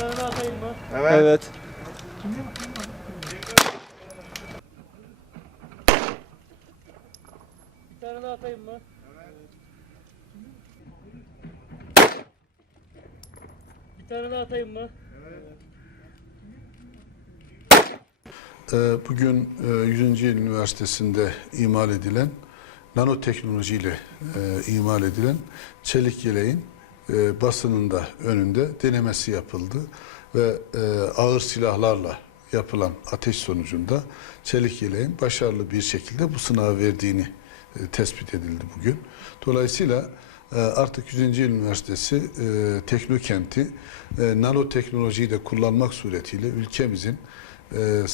tane atayım mı? Evet. Evet. Bir tane daha atayım mı? Bir tane daha atayım mı? Ee, Bugün e, 100. Yıl Üniversitesi'nde imal edilen nanoteknolojiyle e, imal edilen çelik yeleğin e, basınında önünde denemesi yapıldı ve e, ağır silahlarla yapılan ateş sonucunda çelik yeleğin başarılı bir şekilde bu sınavı verdiğini e, tespit edildi bugün. Dolayısıyla e, artık 100. Yıl Üniversitesi e, Teknokent'i e, nanoteknolojiyi de kullanmak suretiyle ülkemizin e, e,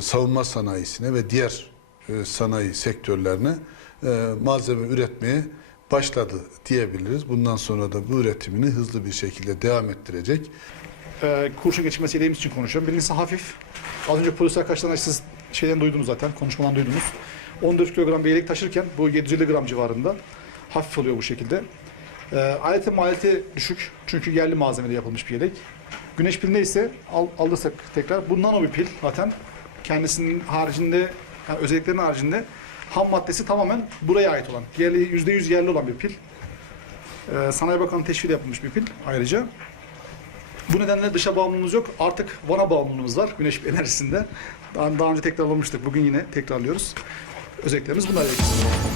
savunma sanayisine ve diğer e, sanayi sektörlerine e, malzeme üretmeye başladı diyebiliriz. Bundan sonra da bu üretimini hızlı bir şekilde devam ettirecek. Ee, kurşun geçirmesi yeleğimiz için konuşuyorum. Birincisi hafif. Az önce polis arkadaşlarından siz şeyden duydunuz zaten, konuşmadan duydunuz. 14 kilogram bir yelek taşırken bu 750 gram civarında. Hafif oluyor bu şekilde. Ee, aleti maliyeti düşük. Çünkü yerli malzemede yapılmış bir yelek. Güneş pilinde ise al, alırsak tekrar bu nano bir pil zaten. Kendisinin haricinde, yani özelliklerinin haricinde ham maddesi tamamen buraya ait olan, yerli, %100 yerli olan bir pil. Ee, Sanayi Bakanı teşvik yapılmış bir pil ayrıca. Bu nedenle dışa bağımlılığımız yok. Artık vana bağımlılığımız var güneş enerjisinde. Daha, daha önce tekrarlamıştık. Bugün yine tekrarlıyoruz. Özelliklerimiz bunlar.